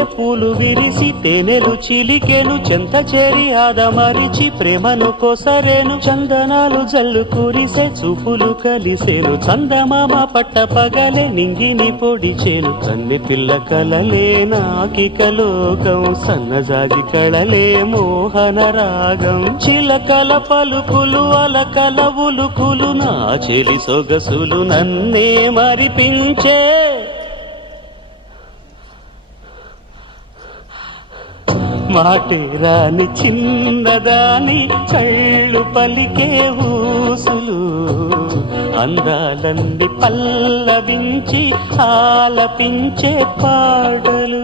మల్లె పూలు విరిసి తేనెలు చిలికెను చెంత చేరి ఆదమరిచి ప్రేమను కోసరేను చందనాలు జల్లు కురిసే చూపులు కలిసేను చందమామ పట్ట పగలే నింగిని పొడిచేను కన్నె పిల్ల కలలే నాకిక లోకం సన్నజాజి కళలే మోహన రాగం చిలకల పలుకులు అలకల ఉలుకులు నా చెలి సొగసులు నన్నే మరిపించే మాటే రాని చిన్నదాని కళ్ళు పలికే ఊసులు అందాలన్నీ పల్లవించి ఆలపించే పాటలు